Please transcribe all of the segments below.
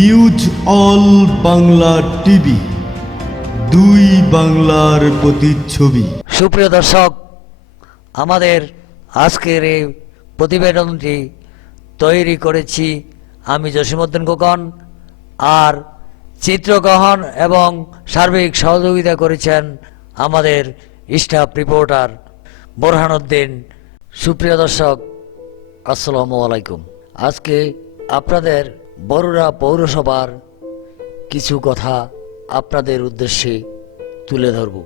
News all Bangla TV দুই বাংলার প্রতিচ্ছবি। সুপ্রিয় দর্শক, আমাদের আজকের এই প্রতিবেদনটি তৈরি করেছি আমি জসীমউদ্দিন খোকন আর চিত্রগ্রহণ এবং সার্বিক সহযোগিতা করেছেন আমাদের স্টাফ রিপোর্টার বোরহানুদ্দিন। সুপ্রিয় দর্শক, আসসালামু আলাইকুম। আজকে আপনাদের বড়ুরা পৌরসভার কিছু কথা আপনাদের উদ্দেশ্যে তুলে ধরব।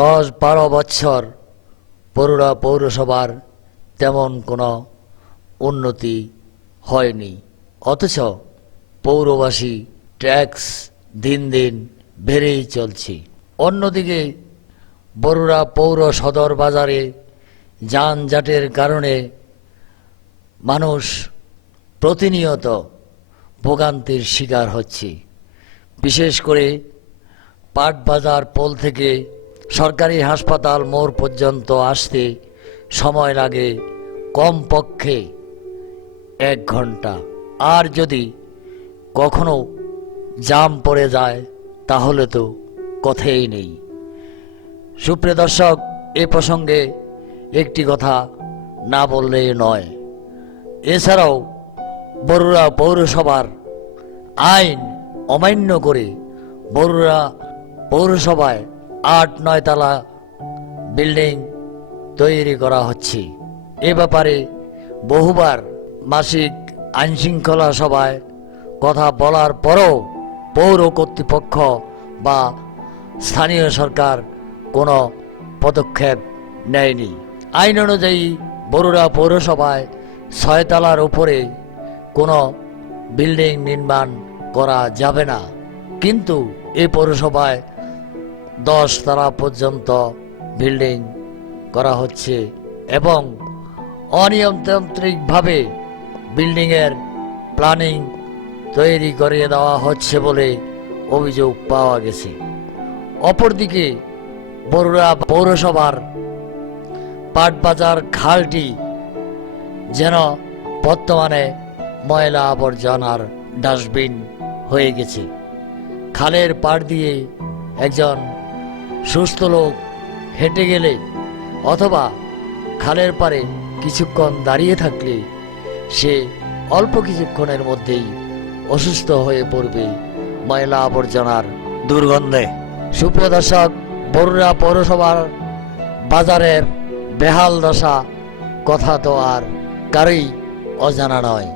দশ বারো বছর বরুড়া পৌরসভার তেমন কোনো উন্নতি হয়নি। অথচ পৌরবাসী ট্যাক্স দিন দিন বেড়েই চলছে। অন্যদিকে বরুড়া পৌর সদর বাজারে যানজাটের কারণে মানুষ প্রতিনিয়ত ভোগান্তির শিকার হচ্ছে। বিশেষ করে পাট বাজার পোল থেকে সরকারি হাসপাতাল মোড় পর্যন্ত আসতে সময় লাগে কমপক্ষে এক ঘণ্টা। আর যদি কখনো জাম পড়ে যায়, তাহলে তো কথাই নেই। সুপ্রিয় দর্শক, এ প্রসঙ্গে একটি কথা না বললে নয়। এছাড়াও বরুড়া পৌরসভার আইন অমান্য করে বরুড়া পৌরসভায় আট নয় তালা বিল্ডিং তৈরি করা হচ্ছে। এ ব্যাপারে বহুবার মাসিক আইনশৃঙ্খলা সভায় কথা বলার পরও পৌর কর্তৃপক্ষ বা স্থানীয় সরকার কোনো পদক্ষেপ নেয়নি। আইন অনুযায়ী বরুড়া পৌরসভায় ছয়তলার উপরে কোনো বিল্ডিং নির্মাণ করা যাবে না। কিন্তু এ পৌরসভায় দশ তারা পর্যন্ত বিল্ডিং করা হচ্ছে এবং অনিয়মতান্ত্রিকভাবে বিল্ডিংয়ের প্ল্যানিং তৈরি করিয়ে দেওয়া হচ্ছে বলে অভিযোগ পাওয়া গেছে। অপরদিকে বরুড়া পৌরসভার পাটবাজার খালটি যেন বর্তমানে ময়লা আবর্জনার ডাস্টবিন হয়ে গেছে। খালের পাড় দিয়ে একজন সুস্থ লোক হেঁটে গেলে অথবা খালের পারে কিছুক্ষণ দাঁড়িয়ে থাকলে সে অল্প কিছুক্ষণের মধ্যেই অসুস্থ হয়ে পড়বে ময়লা আবর্জনার দুর্গন্ধে। সুপ্রিয় দর্শক, বরুড়া পৌরসভার বাজারের বেহাল দশা কথা তো আর কারোই অজানা নয়।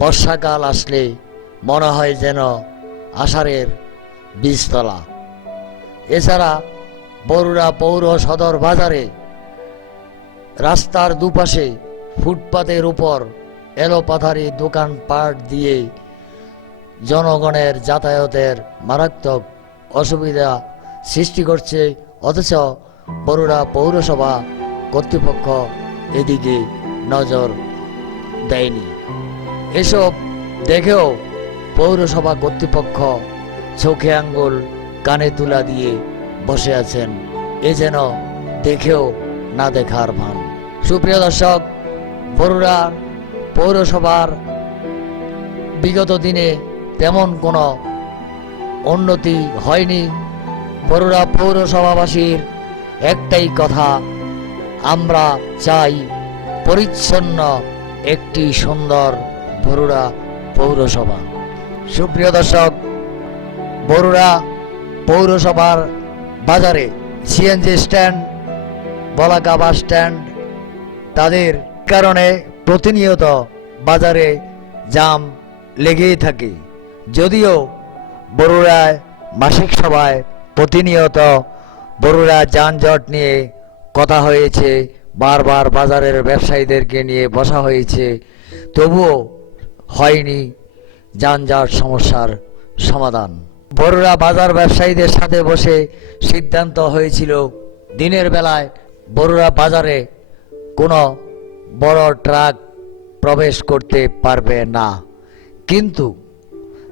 বর্ষাকাল আসলে মনে হয় যেন আষাঢ়ের বীজতলা। এছাড়া বরুড়া পৌর সদর বাজারে রাস্তার দুপাশে ফুটপাতের উপর এলোপাথারি দোকানপাট দিয়ে জনগণের যাতায়াতের মারাত্মক অসুবিধা সৃষ্টি করছে, অথচ বরুড়া পৌরসভা কর্তৃপক্ষ এদিকে নজর দেয়নি। এসব দেখেও পৌরসভা কর্তৃপক্ষ চোখে আঙ্গুল কানে তুলা দিয়ে বসে আছেন। এ যেন দেখেও না দেখার ভান। সুপ্রিয় দর্শক বরুড়া পৌরসভার বিগত দিনে তেমন কোনো উন্নতি হয়নি। বরুড়া পৌরসভাবাসীর একটাই কথা, আমরা চাই পরিচ্ছন্ন একটি সুন্দর বরুড়া পৌরসভা। সুপ্রিয় দর্শক বরুড়া পৌরসভার বাজারে CNG stand Balaka bus stand তাদের কারণে প্রতিনিয়ত বাজারে জাম লেগেই থাকে। যদিও বরুড়ায় মাসিক সভায় প্রতিনিয়ত বরুড়া যানজট নিয়ে কথা হয়েছে, বারবার বাজারের ব্যবসায়ীদেরকে নিয়ে বসা হয়েছে, তবুও হয়নি যানজট সমস্যার সমাধান। বড়রা বাজার ব্যবসায়ীদের সাথে বসে সিদ্ধান্ত হয়েছিল, দিনের বেলায় বড়রা বাজারে কোনো বড় ট্রাক প্রবেশ করতে পারবে না। কিন্তু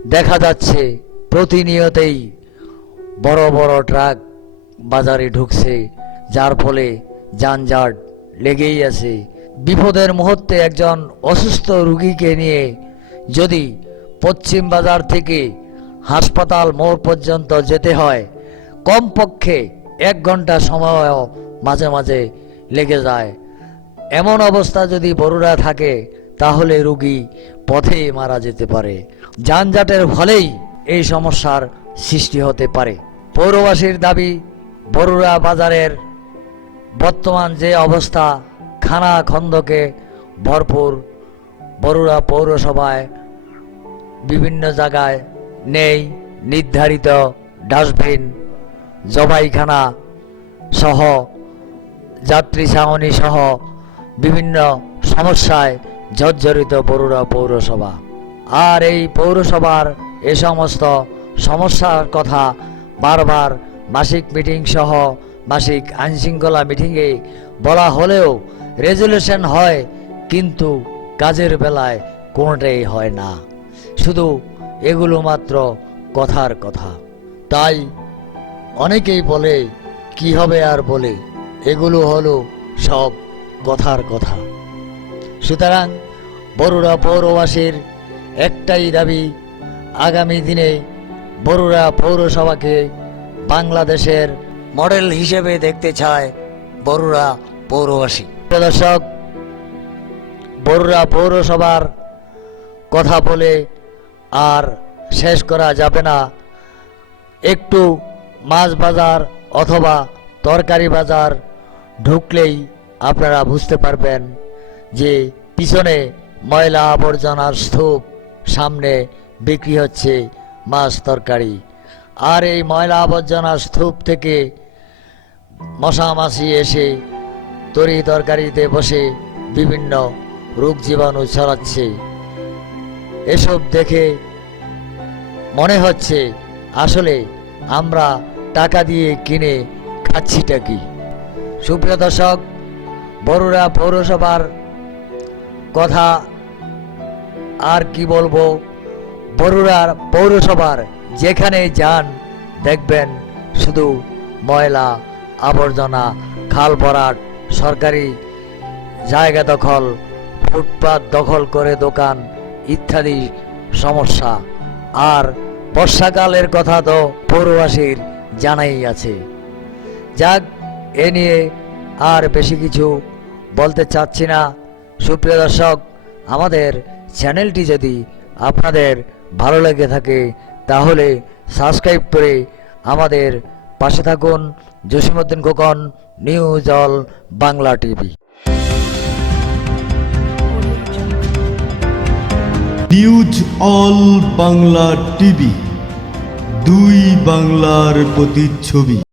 দেখা যাচ্ছে প্রতিনিয়তেই বড় বড় ট্রাক বাজারে ঢুকছে, যার ফলে যানজট লেগেই আছে। বিপদের মুহূর্তে একজন অসুস্থ রুগীকে নিয়ে যদি পশ্চিম বাজার থেকে হাসপাতাল মোড় পর্যন্ত যেতে হয়। কমপক্ষে এক ঘণ্টা সময়ও মাঝে মাঝে লেগে যায়। এমন অবস্থা যদি বড়রা থাকে, তাহলে রুগী পথেই মারা যেতে পারে। যানজটের ফলেই এই সমস্যার সৃষ্টি হতে পারে। পৌরবাসীর দাবি, বড়ুরা বাজারের বর্তমান যে অবস্থা, খানা খন্দকে ভরপুর। বড়ুরা পৌরসভায় বিভিন্ন জায়গায় নেই নির্ধারিত ডাস্টবিন, জবাইখানা সহ যাত্রী ছাউনি সহ বিভিন্ন সমস্যায় জর্জরিত বরুড়া পৌরসভা। আর এই পৌরসভার এ সমস্ত সমস্যার কথা বারবার মাসিক মিটিং সহ মাসিক আইনশৃঙ্খলা মিটিংয়ে বলা হলেও রেজলিউশন হয়, কিন্তু কাজের বেলায় কোনোটাই হয় না। শুধু এগুলো মাত্র কথার কথা। তাই অনেকেই বলে, কি হবে আর বলে? এগুলো হলো সব কথার কথা। সুতরাং বরুড়া পৌরবাসীর একটাই দাবি, আগামী দিনে বরুড়া পৌরসভাকে বাংলাদেশের মডেল হিসেবে দেখতে চায় বরুড়া পৌরবাসী। দর্শক বরুড়া পৌরসভার কথা বলে আর শেষ করা যাবে না। একটু মাছ বাজার অথবা তরকারি বাজার ঢুকলেই আপনারা বুঝতে পারবেন যে পিছনে ময়লা আবর্জনার স্তূপ, সামনে বিক্রি হচ্ছে মাছ তরকারি। আর এই ময়লা আবর্জনার স্তূপ থেকে মশামাছি এসে তরি তরকারিতে বসে বিভিন্ন রোগ জীবাণু ছড়াচ্ছে। এসব দেখে মনে হচ্ছে আসলে আমরা টাকা দিয়ে কিনে খাচ্ছিটা কি? সুপ্রিয় দর্শক, বড়ুরা পৌরসভার কথা আর কি বলব? বড়ুরার পৌরসভার যেখানে যান, দেখবেন শুধু ময়লা, আবর্জনা, খাল ভরাট, সরকারি জায়গা দখল, ফুটপাত দখল করে দোকান ইত্যাদি সমস্যা। আর বর্ষাকালের কথা তো পৌরবাসীর জানাই আছে। যাক, এ নিয়ে আর বেশি কিছু বলতে চাচ্ছি না। সুপ্রিয় দর্শক, আমাদের চ্যানেলটি যদি আপনাদের ভালো লেগে থাকে, তাহলে সাবস্ক্রাইব করে আমাদের পাশে থাকুন। Jasimuddin Khokon, news all Bangla TV. News all Bangla TV দুই বাংলার প্রতিচ্ছবি।